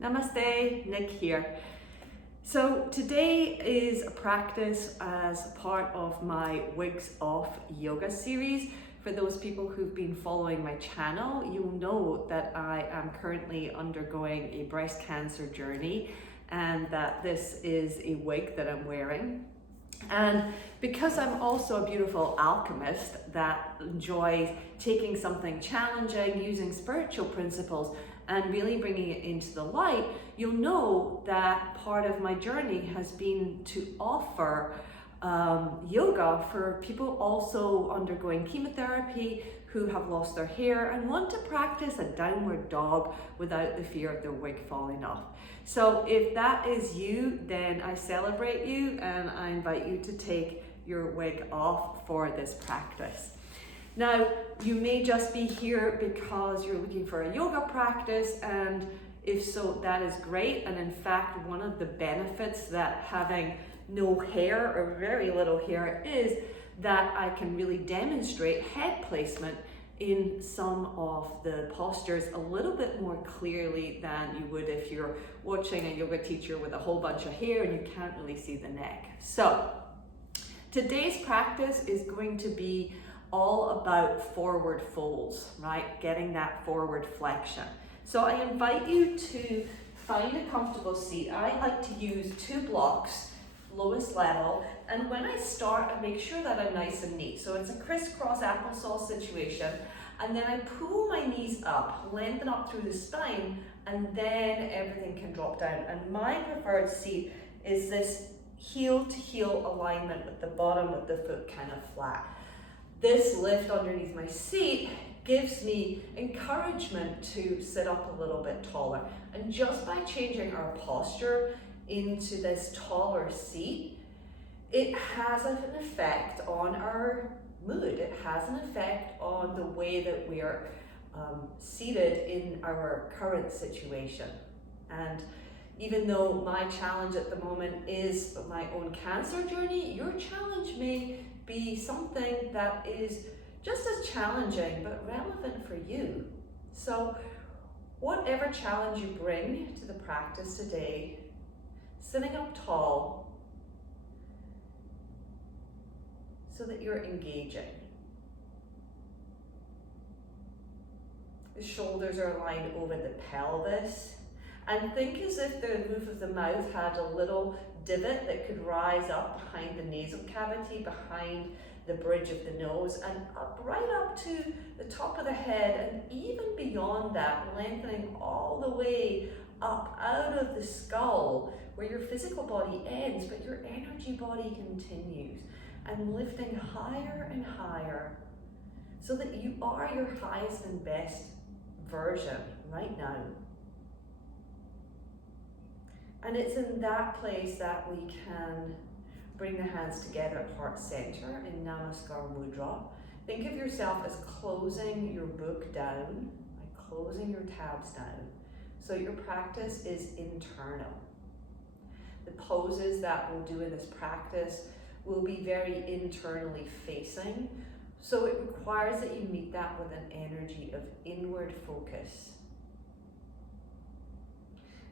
Namaste, Nick here. So today is a practice as part of my Wigs Off yoga series. For those people who've been following my channel, you'll know that I am currently undergoing a breast cancer journey and that this is a wig that I'm wearing. And because I'm also a beautiful alchemist that enjoys taking something challenging, using spiritual principles and really bringing it into the light, you'll know that part of my journey has been to offer yoga for people also undergoing chemotherapy who have lost their hair and want to practice a downward dog without the fear of their wig falling off. So if that is you, then I celebrate you and I invite you to take your wig off for this practice. Now, you may just be here because you're looking for a yoga practice, and if so, that is great. And in fact, one of the benefits that having no hair or very little hair is that I can really demonstrate head placement in some of the postures a little bit more clearly than you would if you're watching a yoga teacher with a whole bunch of hair and you can't really see the neck. So today's practice is going to be all about forward folds, right? Getting that forward flexion. So I invite you to find a comfortable seat. I like to use 2 blocks, lowest level, and when I start, I make sure that I'm nice and neat. So it's a crisscross applesauce situation, and then I pull my knees up, lengthen up through the spine, and then everything can drop down. And my preferred seat is this heel to heel alignment with the bottom of the foot kind of flat. This lift underneath my seat gives me encouragement to sit up a little bit taller. And just by changing our posture into this taller seat, it has an effect on our mood. It has an effect on the way that we are seated in our current situation. And even though my challenge at the moment is my own cancer journey, your challenge may be something that is just as challenging but relevant for you. So whatever challenge you bring to the practice today, sitting up tall so that you're engaging. The shoulders are aligned over the pelvis, and think as if the roof of the mouth had a little divot that could rise up behind the nasal cavity, behind the bridge of the nose, and right up to the top of the head, and even beyond that, lengthening all the way up out of the skull where your physical body ends, but your energy body continues, and lifting higher and higher so that you are your highest and best version right now. And it's in that place that we can bring the hands together at heart center in Namaskar Mudra. Think of yourself as closing your book down, like closing your tabs down, so your practice is internal. The poses that we'll do in this practice will be very internally facing, so it requires that you meet that with an energy of inward focus.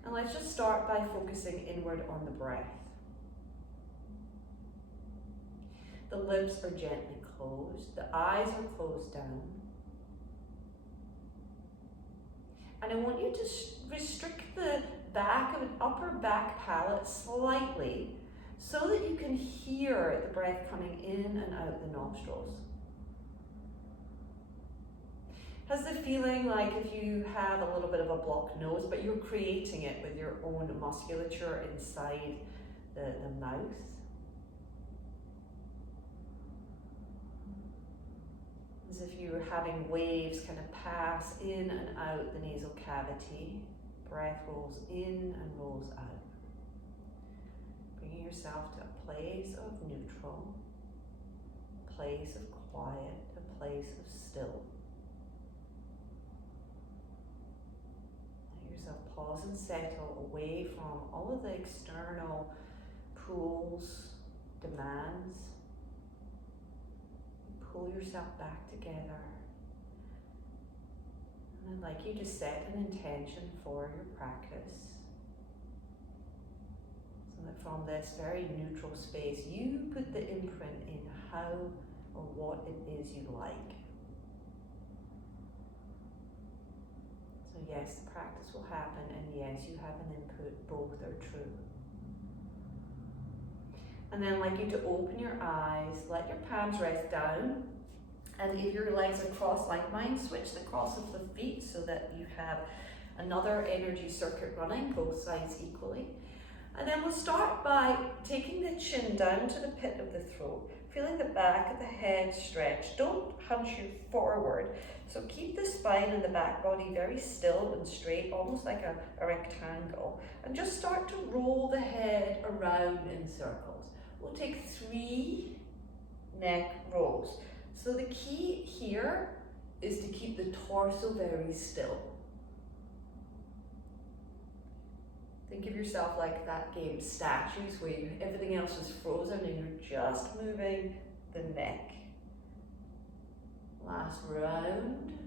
And let's just start by focusing inward on the breath. The lips are gently closed, the eyes are closed down. And I want you to restrict the back of an upper back palate slightly so that you can hear the breath coming in and out the nostrils. Has the feeling like if you have a little bit of a blocked nose, but you're creating it with your own musculature inside the mouth? As if you're having waves kind of pass in and out the nasal cavity. Breath rolls in and rolls out. Bringing yourself to a place of neutral, a place of quiet, a place of still. Pause and settle away from all of the external pulls, demands. Pull yourself back together. And I'd like you to set an intention for your practice. from this very neutral space. You put the imprint in how or what it is you like. So yes, the practice will happen, and yes, you have an input, both are true. And then I'd like you to open your eyes, let your palms rest down, and if your legs are crossed like mine, switch the cross of the feet so that you have another energy circuit running, both sides equally. And then we'll start by taking the chin down to the pit of the throat, feeling the back of the head stretch. Don't hunch you forward. So keep the spine and the back body very still and straight, almost like a rectangle. And just start to roll the head around in circles. We'll take 3 neck rolls. So the key here is to keep the torso very still. Think of yourself like that game Statues, where everything else is frozen and you're just moving the neck. Last round.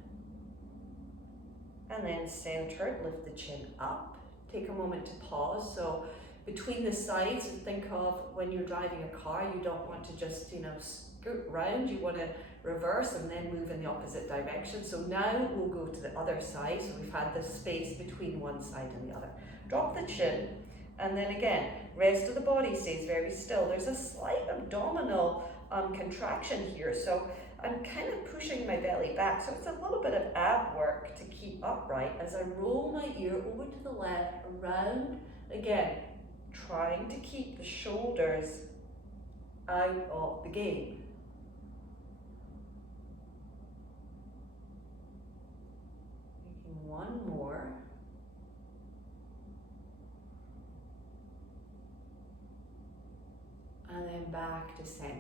And then centered, lift the chin up. Take a moment to pause. So between the sides, think of when you're driving a car, you don't want to just, scoot round. You want to reverse and then move in the opposite direction. So now we'll go to the other side. So we've had the space between one side and the other. Drop the chin, and then again, rest of the body stays very still. There's a slight abdominal contraction here, so I'm kind of pushing my belly back, so it's a little bit of ab work to keep upright as I roll my ear over to the left, around, again, trying to keep the shoulders out of the game. Making one more. And then back to center.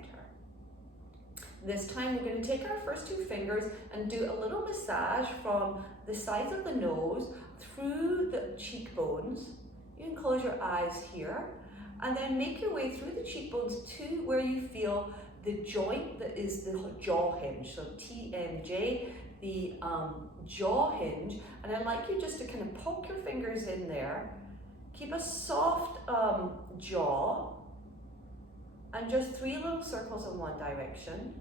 This time we're going to take our first 2 fingers and do a little massage from the sides of the nose through the cheekbones. You can close your eyes here and then make your way through the cheekbones to where you feel the joint that is the jaw hinge. So TMJ, the jaw hinge. And I'd like you just to kind of poke your fingers in there. Keep a soft jaw. And just 3 little circles in one direction,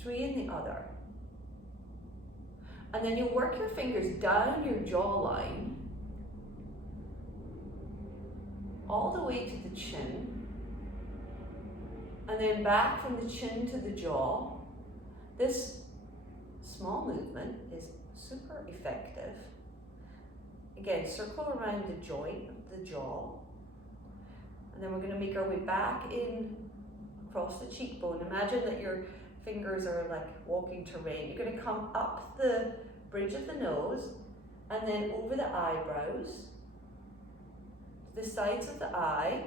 3 in the other. And then you work your fingers down your jawline, all the way to the chin, and then back from the chin to the jaw. This small movement is super effective. Again, circle around the joint of the jaw. And then we're going to make our way back in across the cheekbone. Imagine that your fingers are like walking terrain. You're going to come up the bridge of the nose and then over the eyebrows, to the sides of the eye,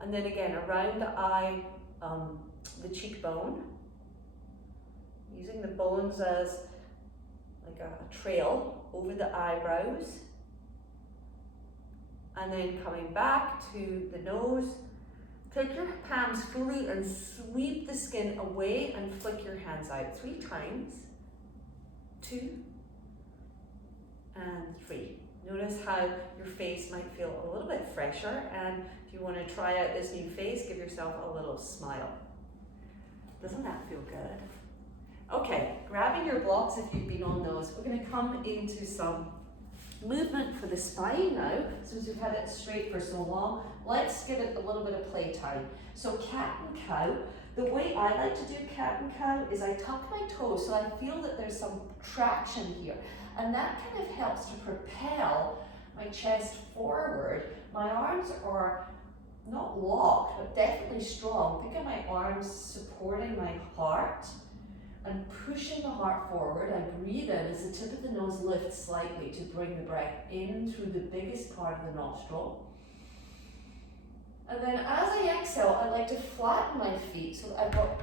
and then again around the eye, the cheekbone, using the bones as like a trail over the eyebrows. And then coming back to the nose, take your palms fully and sweep the skin away and flick your hands out 3 times. 2 and 3. Notice how your face might feel a little bit fresher, and if you want to try out this new face, give yourself a little smile. Doesn't that feel good? Okay, grabbing your blocks if you've been on those, we're going to come into some movement for the spine now, since we've had it straight for so long. Let's give it a little bit of playtime. So cat and cow. The way I like to do cat and cow is I tuck my toes so I feel that there's some traction here, and that kind of helps to propel my chest forward. My arms are not locked, but definitely strong. Think of my arms supporting my heart and pushing the heart forward. I breathe in as the tip of the nose lifts slightly to bring the breath in through the biggest part of the nostril. And then as I exhale, I like to flatten my feet so that I've got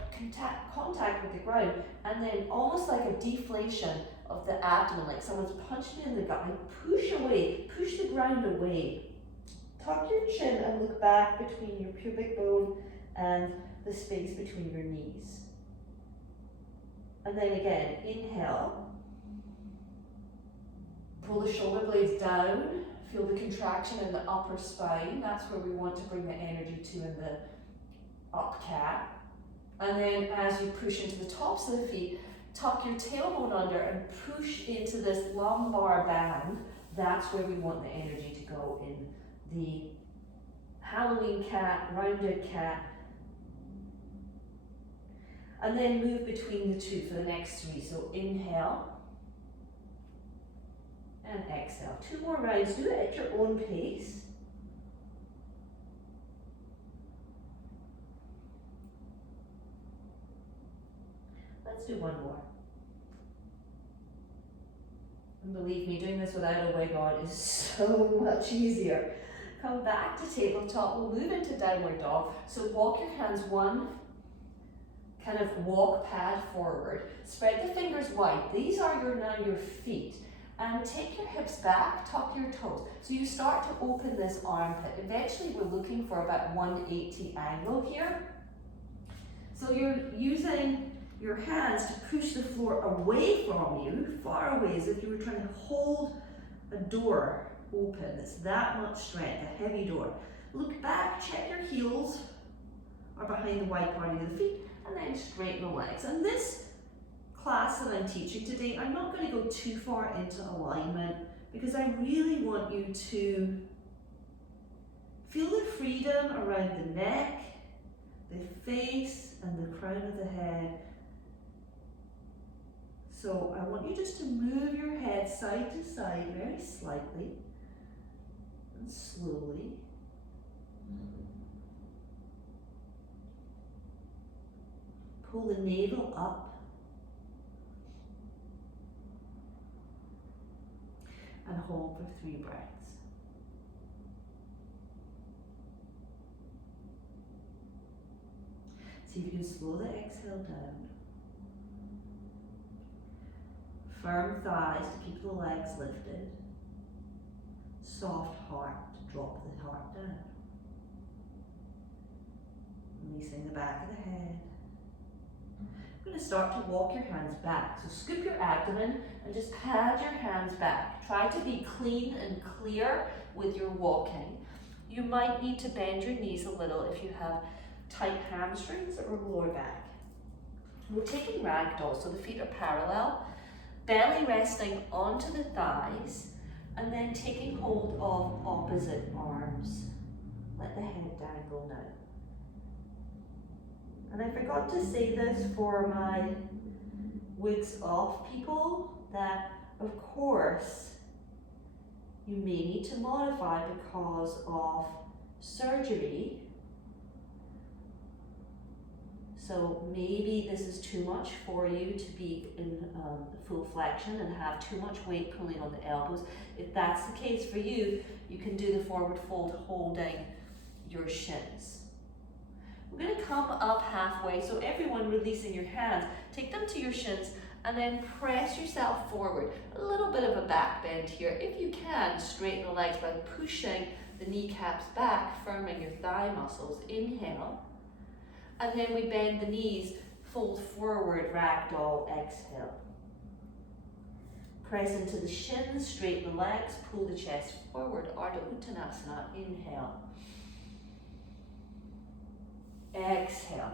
contact with the ground, and then almost like a deflation of the abdomen, like someone's punched me in the gut. I push away, push the ground away. Tuck your chin and look back between your pubic bone and the space between your knees. And then again, inhale. Pull the shoulder blades down, Feel the contraction in the upper spine. That's where we want to bring the energy to in the up cat. And then as you push into the tops of the feet, tuck your tailbone under and push into this lumbar band. That's where we want the energy to go in the Halloween cat, rounded cat. And then move between the two for the next 3. So inhale and exhale. 2 more rounds. Do it at your own pace. Let's do 1 more. And believe me, doing this without a wig on is so much easier. Come back to tabletop. We'll move into downward dog. So walk your hands one, kind of walk pad forward. Spread the fingers wide. These are now your feet. And take your hips back, tuck your toes. So you start to open this armpit. Eventually we're looking for about 180 angle here. So you're using your hands to push the floor away from you, far away, as if you were trying to hold a door open. It's that much strength, a heavy door. Look back, check your heels are behind the wide part of the feet, and then straighten the legs. And this class that I'm teaching today, I'm not going to go too far into alignment because I really want you to feel the freedom around the neck, the face, and the crown of the head. So I want you just to move your head side to side very slightly and slowly. Pull the navel up. And hold for 3 breaths. See if you can slow the exhale down. Firm thighs to keep the legs lifted. Soft heart to drop the heart down. Releasing the back of the head. You're going to start to walk your hands back. So scoop your abdomen and just pad your hands back. Try to be clean and clear with your walking. You might need to bend your knees a little if you have tight hamstrings or lower back. We're taking ragdoll, so the feet are parallel, belly resting onto the thighs, and then taking hold of opposite arms. Let the head dangle now. And I forgot to say this for my Wigs Off people, that of course you may need to modify because of surgery. So maybe this is too much for you to be in full flexion and have too much weight pulling on the elbows. If that's the case for you, you can do the forward fold holding your shins. We're going to come up halfway, so everyone releasing your hands, take them to your shins and then press yourself forward. A little bit of a back bend here. If you can, straighten the legs by pushing the kneecaps back, firming your thigh muscles. Inhale. And then we bend the knees, fold forward, ragdoll, exhale. Press into the shins, straighten the legs, pull the chest forward, Ardha Uttanasana, inhale. Exhale.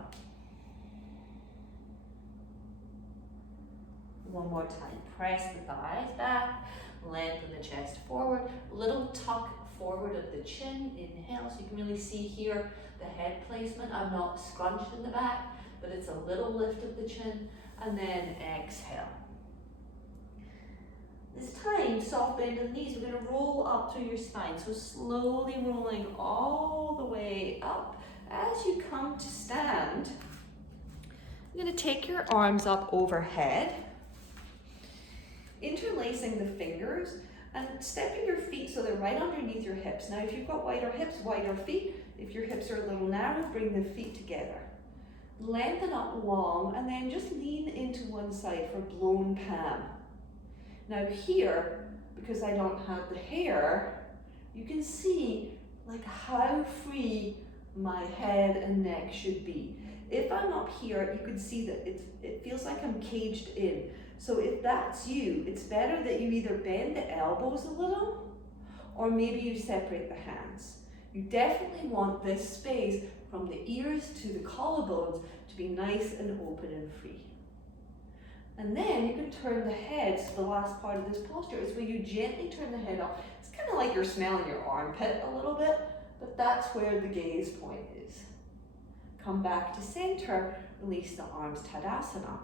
One more time. Press the thighs back, lengthen the chest forward, little tuck forward of the chin. Inhale, so you can really see here the head placement. I'm not scrunched in the back, but it's a little lift of the chin. And then exhale. This time, soft bend in the knees. We're going to roll up through your spine. So slowly rolling all the way up. As you come to stand, you're going to take your arms up overhead, interlacing the fingers and stepping your feet so they're right underneath your hips. Now if you've got wider hips, wider feet. If your hips are a little narrow, bring the feet together. Lengthen up long and then just lean into one side for blown palm. Now here, because I don't have the hair, you can see like how free my head and neck should be. If I'm up here, you can see that it feels like I'm caged in. So if that's you, it's better that you either bend the elbows a little or maybe you separate the hands. You definitely want this space from the ears to the collarbones to be nice and open and free. And then you can turn the head, so the last part of this posture is where you gently turn the head up. It's kind of like you're smelling your armpit a little bit, but that's where the gaze point is. Come back to center, release the arms, Tadasana.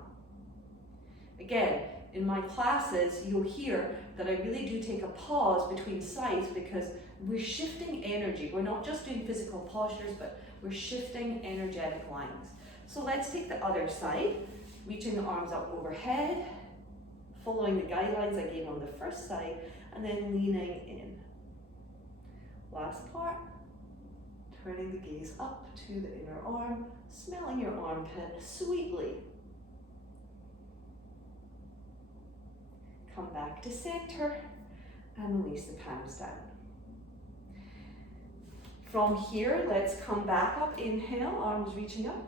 Again, in my classes, you'll hear that I really do take a pause between sides because we're shifting energy. We're not just doing physical postures, but we're shifting energetic lines. So let's take the other side, reaching the arms up overhead, following the guidelines I gave on the first side, and then leaning in. Last part, turning the gaze up to the inner arm, smelling your armpit sweetly. Come back to center and release the palms down. From here, let's come back up. Inhale, arms reaching up.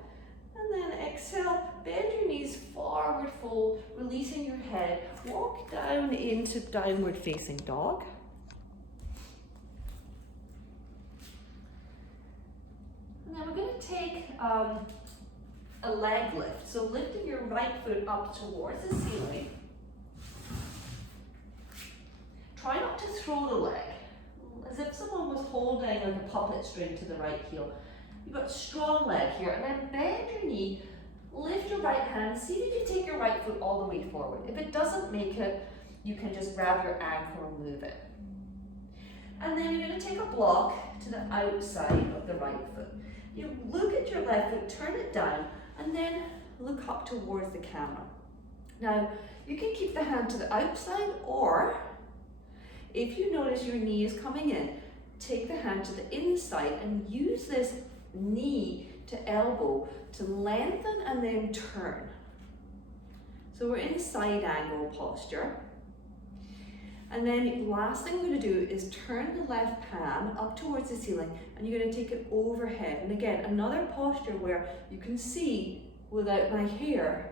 And then exhale, bend your knees, forward fold, releasing your head. Walk down into downward facing dog. And then we're going to take a leg lift. So lifting your right foot up towards the ceiling. Try not to throw the leg, as if someone was holding like a puppet string to the right heel. You've got a strong leg here, and then bend your knee, lift your right hand, see if you can take your right foot all the way forward. If it doesn't make it, you can just grab your ankle and move it. And then you're going to take a block to the outside of the right foot. You look at your left foot, turn it down, and then look up towards the camera. Now, you can keep the hand to the outside, or if you notice your knee is coming in, take the hand to the inside and use this knee to elbow to lengthen and then turn. So we're in side angle posture. And then last thing we're going to do is turn the left palm up towards the ceiling, and you're going to take it overhead. And again, another posture where you can see without my hair.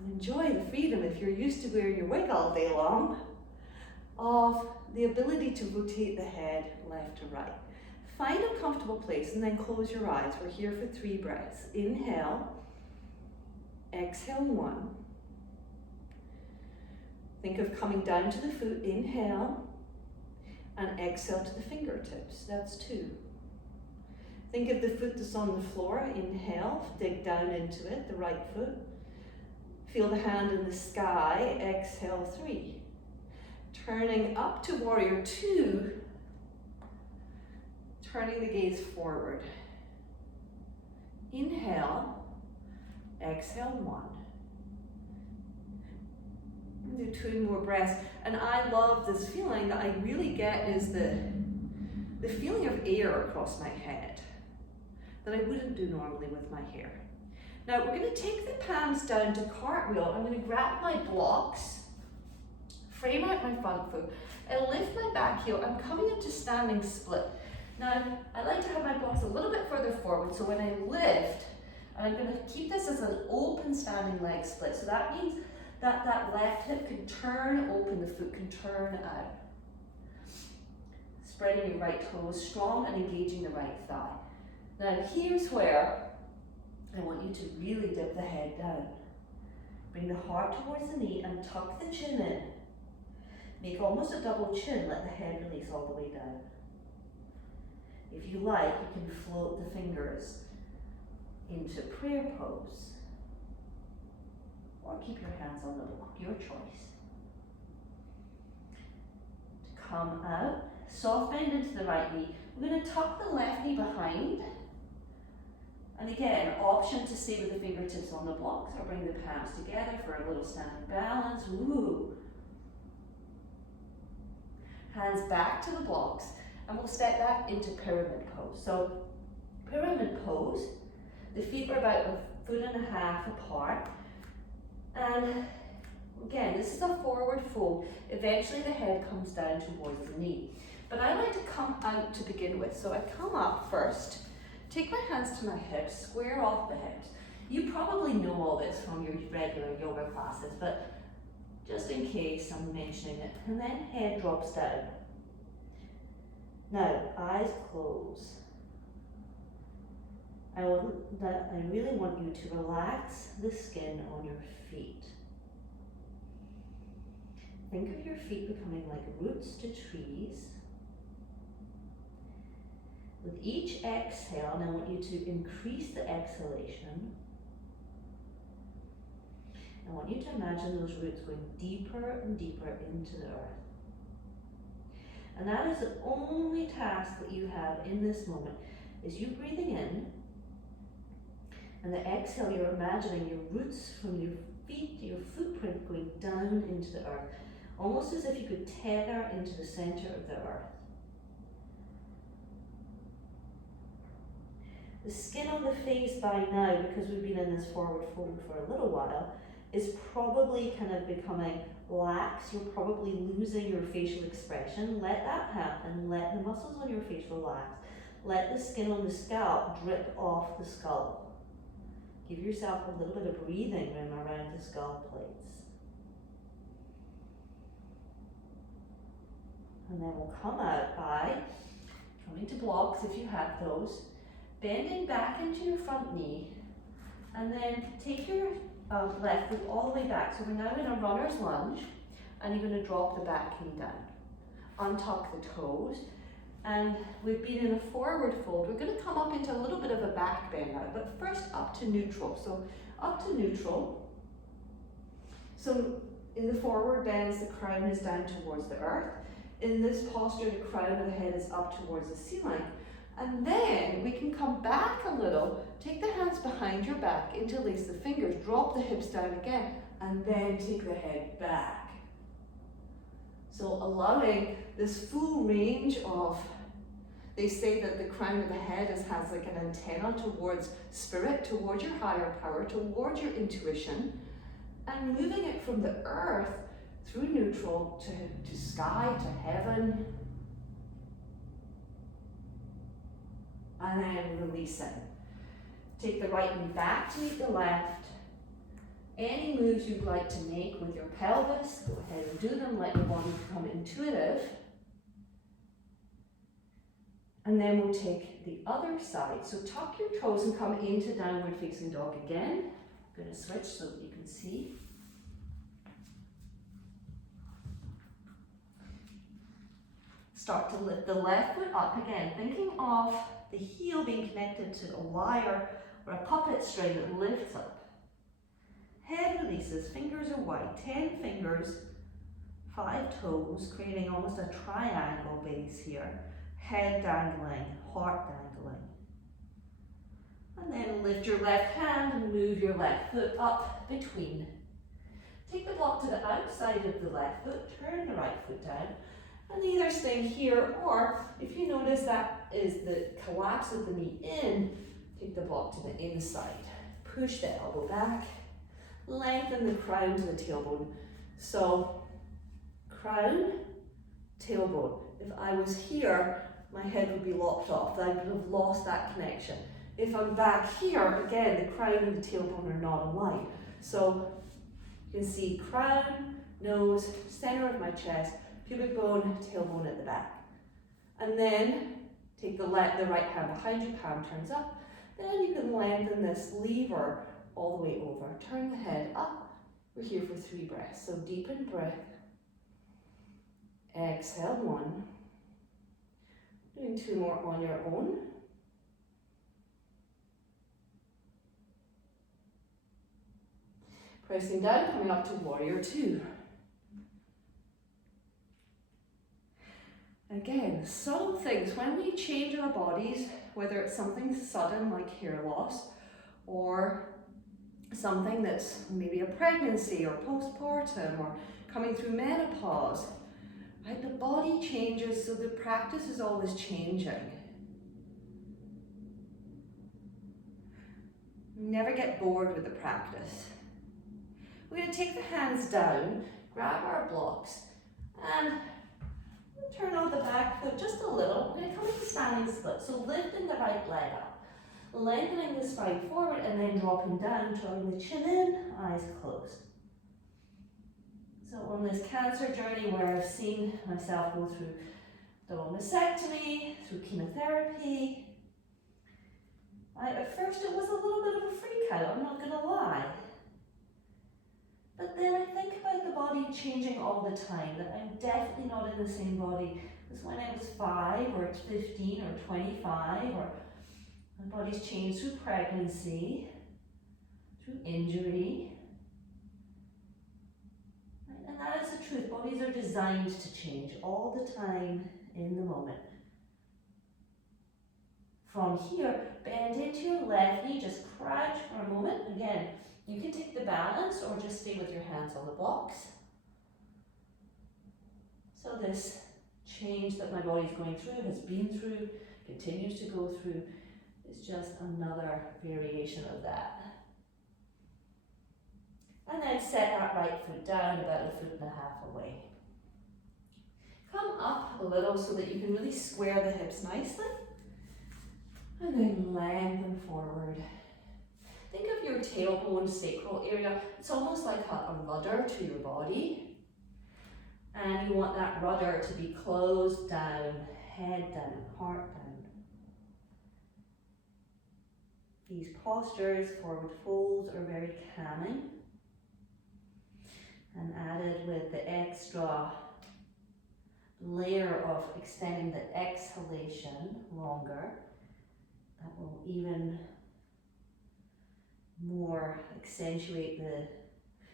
And enjoy the freedom, if you're used to wearing your wig all day long, of the ability to rotate the head left to right. Find a comfortable place and then close your eyes. We're here for 3 breaths. Inhale, exhale 1. Think of coming down to the foot, inhale, and exhale to the fingertips, that's 2. Think of the foot that's on the floor, inhale, dig down into it, the right foot. Feel the hand in the sky, exhale 3. Turning up to warrior 2, turning the gaze forward. Inhale, exhale 1. Do 2 more breaths. And I love this feeling that I really get is the feeling of air across my head that I wouldn't do normally with my hair. Now we're going to take the palms down to cartwheel. I'm going to grab my blocks, frame out my front foot, and lift my back heel. I'm coming into standing split. Now, I like to have my blocks a little bit further forward, so when I lift, and I'm going to keep this as an open standing leg split. So that means that that left hip can turn open, the foot can turn out. Spreading your right toes strong and engaging the right thigh. Now, here's where I want you to really dip the head down. Bring the heart towards the knee and tuck the chin in. Make almost a double chin, let the head release all the way down. If you like, you can float the fingers into prayer pose. Or keep your hands on the block, your choice. To come out, soft bend into the right knee. We're going to tuck the left knee behind. And again, option to stay with the fingertips on the blocks or bring the palms together for a little standing balance. Woo! Hands back to the blocks, and we'll step back into pyramid pose. So, pyramid pose, the feet are about 1.5 feet apart. And again, this is a forward fold. Eventually the head comes down towards the knee. But I like to come out to begin with. So I come up first, take my hands to my hips, square off the hips. You probably know all this from your regular yoga classes, but just in case I'm mentioning it. And then head drops down. Now, eyes closed. I really want you to relax the skin on your feet. Think of your feet becoming like roots to trees. With each exhale, and I want you to increase the exhalation. I want you to imagine those roots going deeper and deeper into the earth. And that is the only task that you have in this moment, is you breathing in, and the exhale, you're imagining your roots from your feet, your footprint going down into the earth, almost as if you could tether into the center of the earth. The skin on the face by now, because we've been in this forward fold for a little while, is probably kind of becoming lax. You're probably losing your facial expression. Let that happen. Let the muscles on your face relax. Let the skin on the scalp drip off the skull. Give yourself a little bit of breathing room around the skull plates. And then we'll come out by coming to blocks if you have those. Bending back into your front knee, and then take your left foot all the way back. So we're now in a runner's lunge, and you're going to drop the back knee down. Untuck the toes, and we've been in a forward fold. We're going to come up into a little bit of a back bend now, but first up to neutral. So up to neutral. So in the forward bends, the crown is down towards the earth. In this posture, the crown of the head is up towards the ceiling. And then we can come back a little, take the hands behind your back, interlace the fingers, drop the hips down again, and then take the head back. So allowing this full range of, they say that the crown of the head has like an antenna towards spirit, towards your higher power, towards your intuition, and moving it from the earth through neutral to sky, to heaven, and then release it. Take the right knee back to meet the left. Any moves you'd like to make with your pelvis, go ahead and do them. Let your body become intuitive. And then we'll take the other side. So tuck your toes and come into downward facing dog again. I'm going to switch so that you can see. Start to lift the left foot up again, thinking of the heel being connected to a wire or a puppet string that lifts up. Head releases, fingers are wide, 10 fingers, 5 toes, creating almost a triangle base here. Head dangling, heart dangling. And then lift your left hand and move your left foot up between. Take the block to the outside of the left foot, turn the right foot down, and either stay here, or if you notice that is the collapse of the knee in, take the block to the inside. Push the elbow back, lengthen the crown to the tailbone. So, crown, tailbone. If I was here, my head would be locked off. I would have lost that connection. If I'm back here, again, the crown and the tailbone are not aligned. So, you can see crown, nose, center of my chest, pubic bone, tailbone at the back. And then take the right hand behind you, palm turns up. Then you can lengthen this lever all the way over. Turn the head up. We're here for 3 breaths. So deepen breath. Exhale, 1. Doing 2 more on your own. Pressing down, coming up to warrior 2. Again, subtle things. When we change our bodies, whether it's something sudden like hair loss, or something that's maybe a pregnancy or postpartum or coming through menopause, right? The body changes, so the practice is always changing. Never get bored with the practice. We're going to take the hands down, grab our blocks, and turn on the back foot just a little. We're going to come into standing split. So lifting the right leg up, lengthening the spine forward, and then dropping down, drawing the chin in, eyes closed. So on this cancer journey where I've seen myself go through double mastectomy, through chemotherapy. At first it was a little bit of a freak out, I'm not going to lie. But then I think about the body changing all the time, that I'm definitely not in the same body as when I was 5 or 15 or 25, or my body's changed through pregnancy, through injury. Right? And that is the truth. Bodies are designed to change all the time in the moment. From here, bend into your left knee, just crouch for a moment. Again, you can take the balance or just stay with your hands on the blocks. So this change that my body's going through, has been through, continues to go through, is just another variation of that. And then set that right foot down about 1.5 feet away. Come up a little so that you can really square the hips nicely. And then lengthen forward. Think of your tailbone sacral area. It's almost like a rudder to your body. And you want that rudder to be closed down, head down, heart down. These postures, forward folds, are very calming. And added with the extra layer of extending the exhalation longer, that will even more accentuate the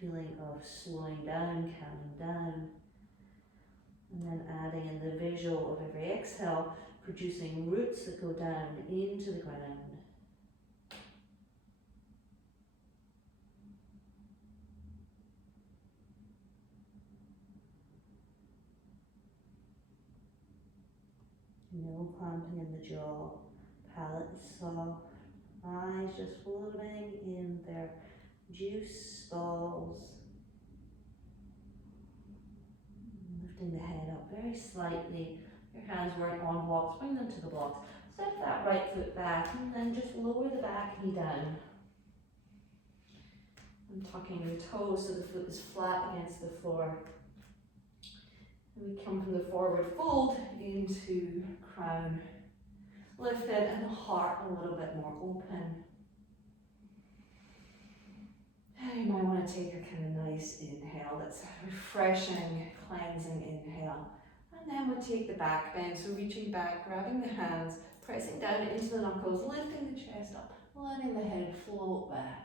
feeling of slowing down, calming down. And then adding in the visual of every exhale, producing roots that go down into the ground. No clamping in the jaw, palate is soft, eyes just floating in their juice balls. Lifting the head up very slightly. Your hands weren't on blocks, bring them to the blocks. Step that right foot back and then just lower the back knee down. And tucking your toes so the foot is flat against the floor. And we come from the forward fold into crown lifted and the heart a little bit more open. And you might want to take a kind of nice inhale that's a refreshing, cleansing inhale. And then we'll take the back bend, so reaching back, grabbing the hands, pressing down into the knuckles, lifting the chest up, letting the head float back.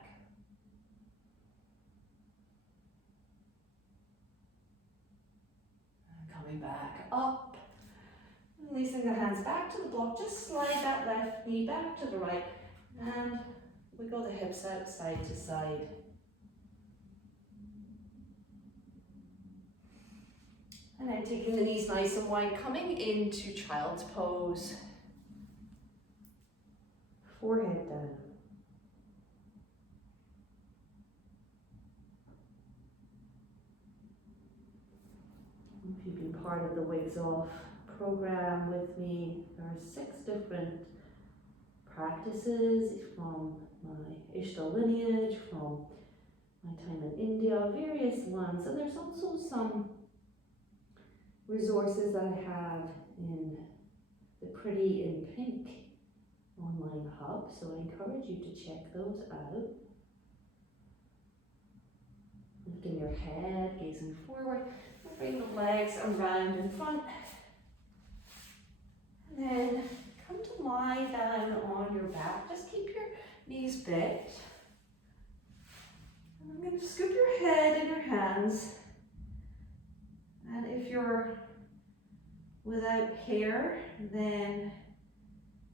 Coming back up, releasing the hands back to the block, just slide that left knee back to the right and wiggle the hips out side to side. And then taking the knees nice and wide, coming into child's pose. Forehead down. If you've been part of the Wigs Off program with me, there are 6 different practices from my Ishtar lineage, from my time in India, various ones, and there's also some resources that I have in the Pretty in Pink online hub, so I encourage you to check those out. Lifting your head, gazing forward. Bring the legs around in front. And then come to lie down on your back. Just keep your knees bent. And I'm going to scoop your head in your hands. And if you're without hair, then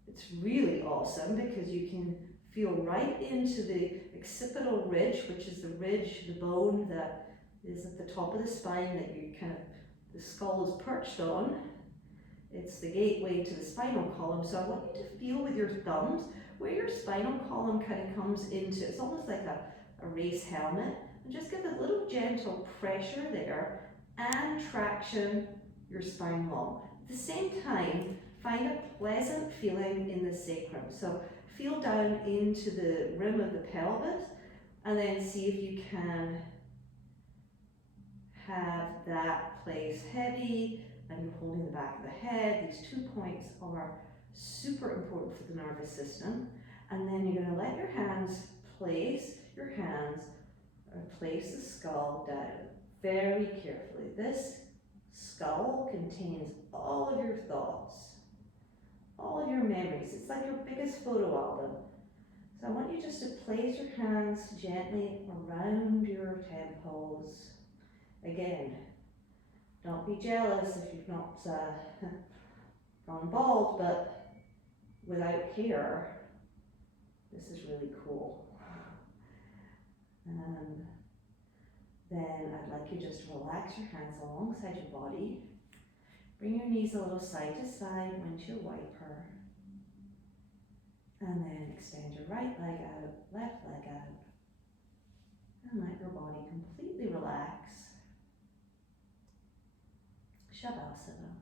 it's really awesome because you can feel right into the occipital ridge, which is the ridge, the bone that is at the top of the spine that you the skull is perched on. It's the gateway to the spinal column. So I want you to feel with your thumbs where your spinal column kind of comes into, it's almost like a race helmet. And just give a little gentle pressure there and traction your spine long. At the same time, find a pleasant feeling in the sacrum. So feel down into the rim of the pelvis and then see if you can have that place heavy and you're holding the back of the head. These 2 points are super important for the nervous system. And then you're going to let your hands place the skull down very carefully. This skull contains all of your thoughts, all of your memories. It's like your biggest photo album. So I want you just to place your hands gently around your temples. Again, don't be jealous if you've not gone bald, but without hair, this is really cool. And then I'd like you just to relax your hands alongside your body. Bring your knees a little side to side, windshield wiper. And then extend your right leg out, left leg out. And let your body completely relax. Shavasana.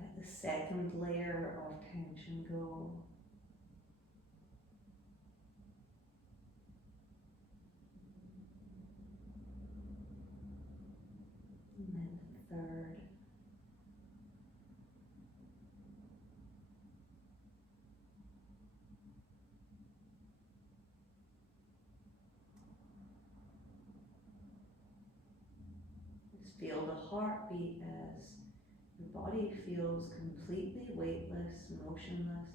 Let the second layer of tension go. And then the third. Just feel the heartbeat as your body feels completely weightless, motionless,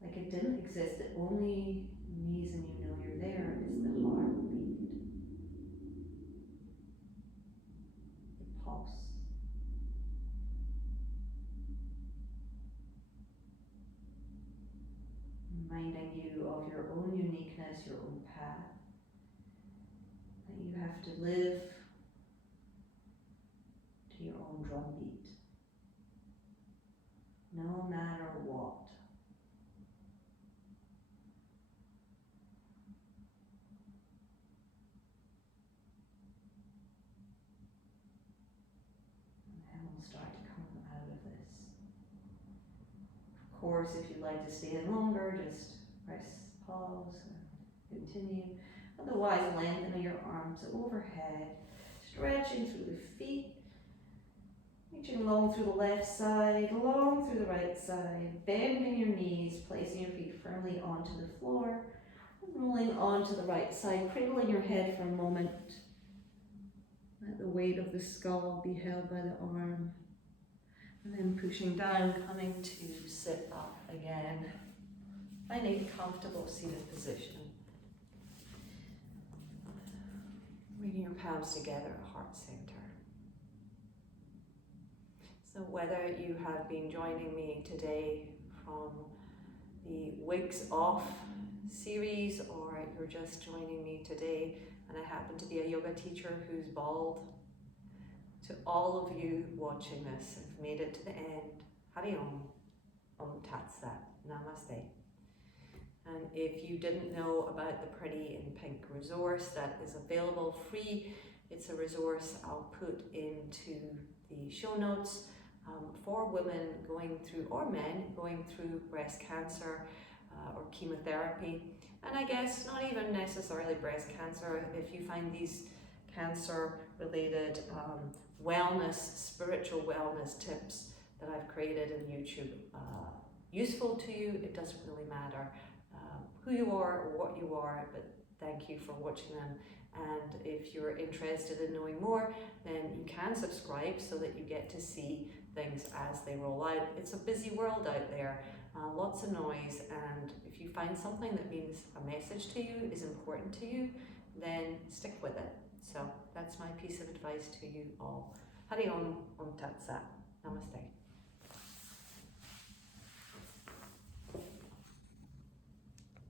like it didn't exist. The only reason you know you're there is the heartbeat, the pulse. Reminding you of your own uniqueness, your own path, that you have to live to your own drumbeat, no matter what. And then we'll start to come out of this. Of course, if you'd like to stay in longer, just press pause and continue. Otherwise, lengthening your arms overhead, stretching through the feet, reaching long through the left side, long through the right side, bending your knees, placing your feet firmly onto the floor, rolling onto the right side, cradling your head for a moment. Let the weight of the skull be held by the arm. And then pushing down, coming to sit up again. Finding a comfortable seated position. Bringing your palms together at heart center. So whether you have been joining me today from the Wigs Off series, or you're just joining me today and I happen to be a yoga teacher who's bald, to all of you watching this, I've made it to the end. Hari Om Tat Sat, Namaste. And if you didn't know about the Pretty in Pink resource that is available free, it's a resource I'll put into the show notes for women going through, or men going through, breast cancer or chemotherapy. And I guess not even necessarily breast cancer. If you find these cancer related wellness, spiritual wellness tips that I've created in YouTube useful to you, it doesn't really matter who you are or what you are, but thank you for watching them. And if you're interested in knowing more, then you can subscribe so that you get to see things as they roll out. It's a busy world out there, lots of noise, and if you find something that means a message to you is important to you, then stick with it. So that's my piece of advice to you all. Hari Om Tat Sat. Namaste.